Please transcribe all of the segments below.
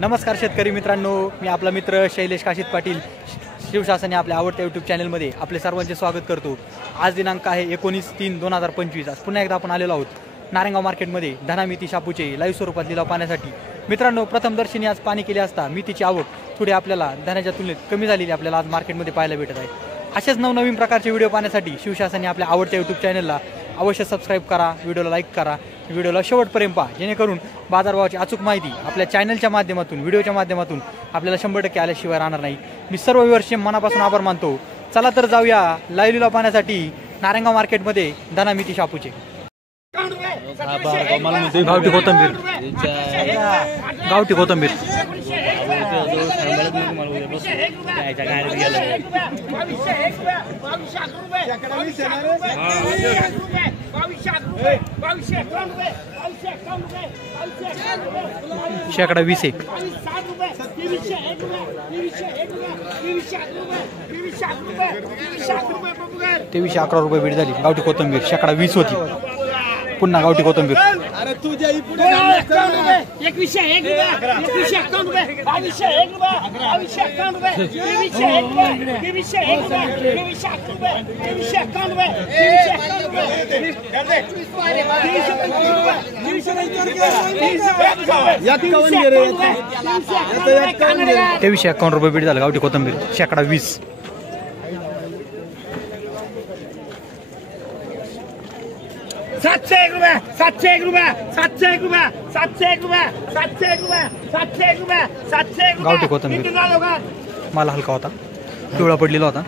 नमस्कार शेतकरी मित्रांनो, मी आपला मित्र शैलेश काशीत पाटील शिवशासन या आपल्या आवडत्या यूट्यूब चॅनलमध्ये आपले सर्वांचे स्वागत करतो। आज दिनांक आहे 19/3/2025। आज पुन्हा एकदा आपण आलेलो आहोत नारायणगाव मार्केटमध्ये धना मेथी शापूचे लाईव्ह स्वरूपात लिलाव पाहण्यासाठी। मित्रांनो, प्रथम दर्शनी आज पाणी केले असता मेथीची आवक थोडी आपल्याला धनाच्या तुलनेत कमी झालेली आपल्याला आज मार्केटमध्ये पाहायला भेटत आहे। अशाच नवनवीन प्रकारचे व्हिडिओ पाहण्यासाठी शिवशासन या आपल्या आवडत्या यूट्यूब चॅनलला अवश्य सबस्क्राइब करा, व्हिडिओला लाईक करा, व्हिडिओला शेवटपर्यंत पहा, जेणेकरून बाजारभावाची अचूक माहिती आपल्या चॅनलच्या माध्यमातून व्हिडिओच्या माध्यमातून आपल्याला 100% आल्याशिवाय राहणार नाही। मी सर्व व्ह्यूअर्सचे मनापासून आभार मानतो। चला तर जाऊया लाईव्ह लिलाव पाहण्यासाठी नारायणगाव मार्केटमध्ये धना मेथी शापूचे। गावठी कोथिंबीर, गावठी कोथिंबीर शेकडा 20 2311 रुपये भेट झाली। गावठी कोथिंबीर शेकडा 20 होती। पुन्हा गावठी कोथिंबीर 2351 रुपये भेट झाला। गावठी कोथिंबीर शेकडा 20। गावठी कोथिंबीर माल हलका होता, पिवळा पडलेला होता।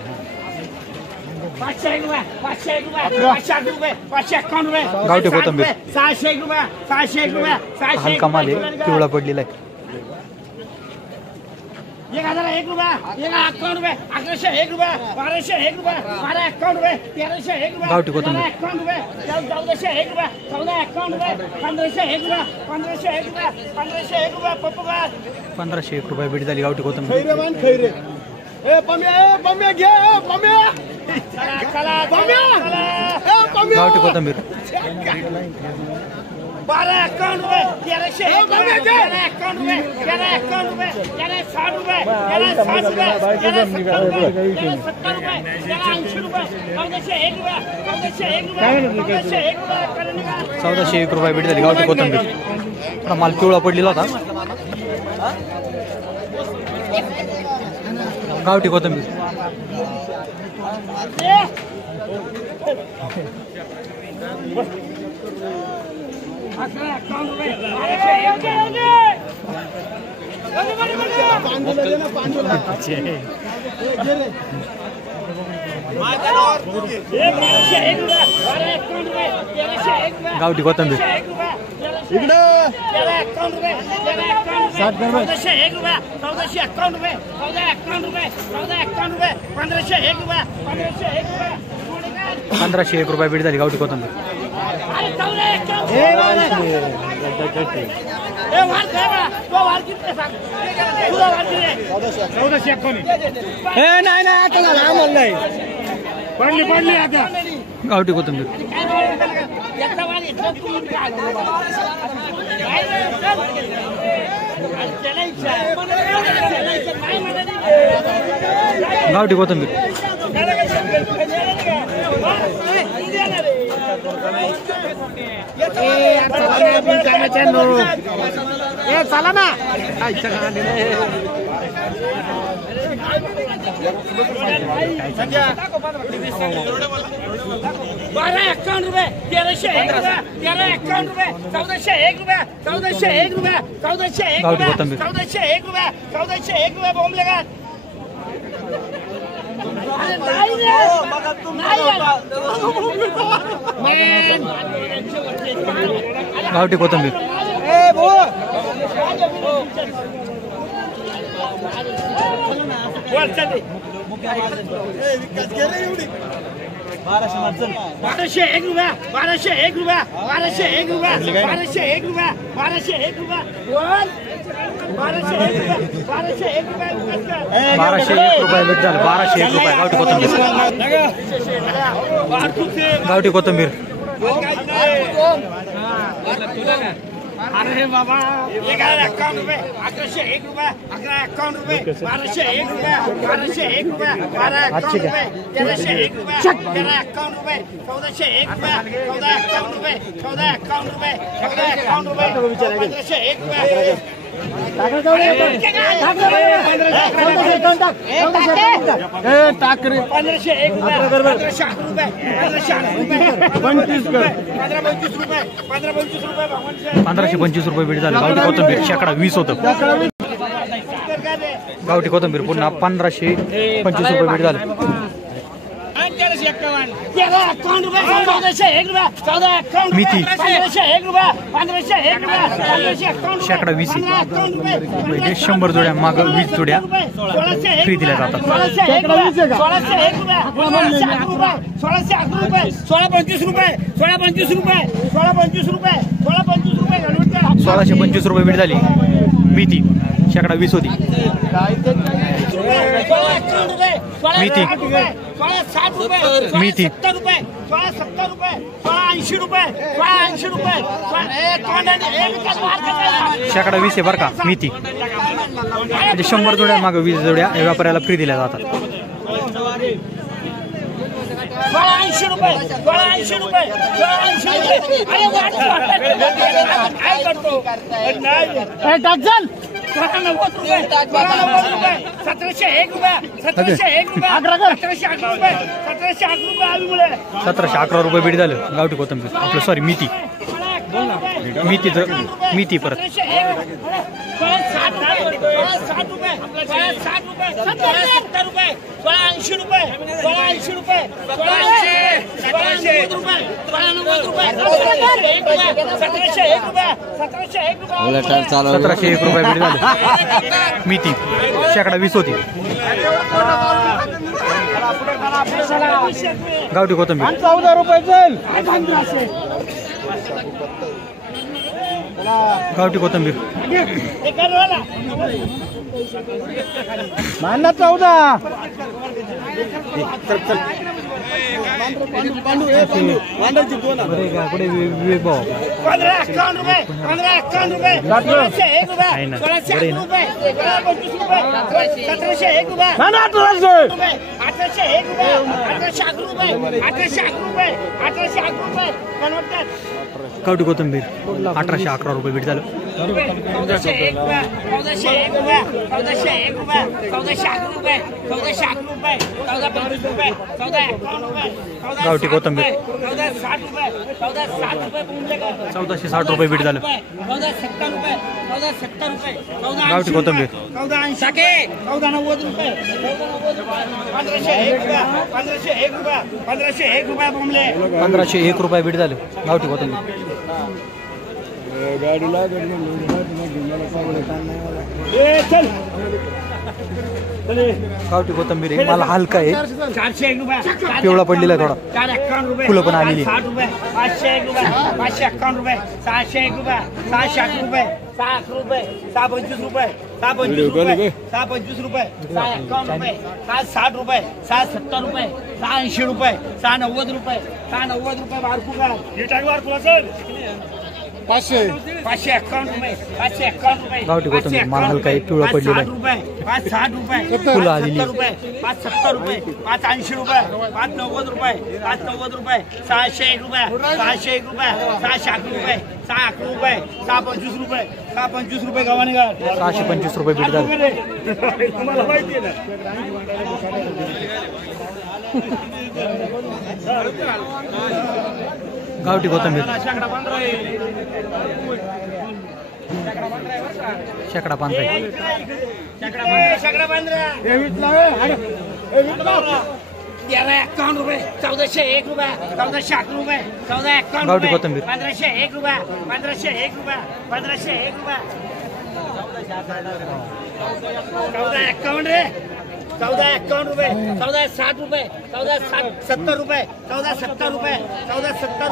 गावठी कोथिंबीर 600 हलका माल आहे, पिवळा पडलेला आहे। 1001 रुपये, 1151 रुपये, 1101 रुपये, 1201 रुपये, 1251 रुपये, 1301 रुपये, गावठी कोथिंबीर 1151 रुपये, 1401 रुपये, 1451 रुपये, 1501 रुपये, 1501 रुपये, 1501 रुपये, पप्पूगार 1501 रुपये भेट झाली। गावठी कोथिंबीर गावठी कोथिंबीर 1251 रुपये, 1301 रुपये, 1351 रुपये, 1351 रुपये, 1360 रुपये, 1360 रुपये, 1370 रुपये, 1370 रुपये, 1380 रुपये, 1401 रुपये, 1401 रुपये, 1401 रुपये, 1401 रुपये भेट झाली। गावठी कोथिंबीर थोडा माल पिवळा पडलेला होता। गावठी कोथिंबीर गावठी कोथिंबीर 1501 रुपये भेट झाली। गावठी कोथिंबीर गावठी कोथिंबीर गावठी कोथिंबीर चला ना 1251 रुपये, 1301 रुपये, 1351 रुपये, 1401 रुपये, 1401 रुपये, 1401 रुपये, 1401 रुपये, 1401 रुपये बोंबलेगा। गावठी कोथिंबीर बाराशे एक रुपया, 1201 रुपया, 1201 रुपया, 1201 रुपया, 1201 रुपया, 1201 रुपया, 1201 रुपया, 1201 रुपये भेट झालं। 1201 रुपये गावठी कोथिंबीर, गावठी कोथिंबीर अरे बाबा 1151 रुपये 1101 रुपये 1151 रुपये 1201 रुपये 1201 रुपये 1251 रुपये 1301 रुपये 1351 रुपये 1401 रुपये 1451 रुपये 1451 रुपये 1451 रुपये 1501 रुपये टाकरे 1501 रुपये 1508 रुपये 1525 रुपये 1525 रुपये 1525 रुपये बीड झालं. गावठी कोथिंबीर शेकडा 20 होतं. गावठी कोथिंबीर पुन्हा 1525 रुपये बीड झालं. 1351 रुपये 1401 रुपये 1451 मेथी 1501 रुपये 1501 रुपये 1551 शेकडा 20 म्हणजे 100 जोड्या माग 20 जोड्या फ्री दिल्या जातात. 1601 रुपये 1601 रुपये 1625 रुपये 1625 रुपये 1625 रुपये 1625 रुपये 1625 रुपये बीड झाली. मेथी शेकडा 20 होती. मेथी मेथी 70 रुपये 1670 रुपये 1680 रुपये 1680 रुपये शेकडा 20 आहे बरं का. मेथी म्हणजे 100 जोड्या माग 20 जोड्या या व्यापाऱ्याला फ्री दिल्या जातात. 1680 रुपये 1680 रुपये 1680 रुपये काय करतो डझन 1701 रुपये 1701 रुपये 1701 रुपये 1708 रुपये 1708 रुपये आलू मुळे 1711 रुपये बीड झालं. गावठी कोथिंबीर आपलं सॉरी मेथी मेथी परत 60 रुपये 60 रुपये 70 रुपये 1680 रुपये 1680 रुपये 1690 रुपये 1690 रुपये 1701 रुपये 1701 रुपये 1701 रुपये बीड झालं. मेथी शेकडा 20 होती. गावठी कोथिंबीर 14 रुपये जाईल. गावठी कोथिंबीर मानना 14 पुढे विवेक भाऊ 1551 रुपये 1551 रुपये 1601 रुपये 1601 रुपये 25 रुपये 1701 रुपये 1801 रुपये 1801 रुपये 1801 रुपये 1801 रुपये कन्वर्टर गावठी कोथिंबीर 1811 रुपये बीड झालं. 1401 रुपये 1401 रुपये 1401 रुपये 1411 रुपये 1411 रुपये 1425 रुपये 1451 रुपये गावठी कोथिंबीर 1460 रुपये 1460 रुपये 1460 रुपये बीड झालं. 1470 रुपये 1470 रुपये गावठी कोथिंबीर 1490 रुपये 1501 रुपये 1501 रुपये 1501 रुपये बोंबले 1501 रुपये बीड झालं. गावठी कोथिंबीर चल गावठी कोथिंबीर आहे. मला हलका आहे 401 रुपये पिवळा पडलेला आहे थोडा. 451 रुपये फुलं पण आलेली. 60 रुपये 501 रुपये 551 रुपये 601 रुपये 608 रुपये 6 रुपये 625 रुपये 625 रुपये 625 रुपये 651 रुपये 660 रुपये 670 रुपये 680 रुपये 690 रुपये 690 रुपये बारकुगा बारकुला सर 551 रुपये 551 रुपये गावठी कोथिंबीर माल हलका आहे पिवळा पडलेला आहे. 560 रुपये फुलं आलेली. 570 रुपये 580 रुपये 590 रुपये 590 रुपये 601 रुपये 601 रुपये 611 रुपये 611 रुपये 625 रुपये 625 रुपये गावाने 625 रुपये बीड झालं. तुम्हाला माहिती आहे ना गावठी कोथिंबीर शेकडा 15 1151 रुपये 1401 रुपये 1408 रुपये 1451 गावठी कोथिंबीर 1501 रुपये 1501 रुपये 1501 रुपये 1451 रे 1451 रुपये 1460 रुपये 1470 रुपये 1470 रुपये 1470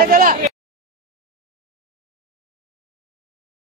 14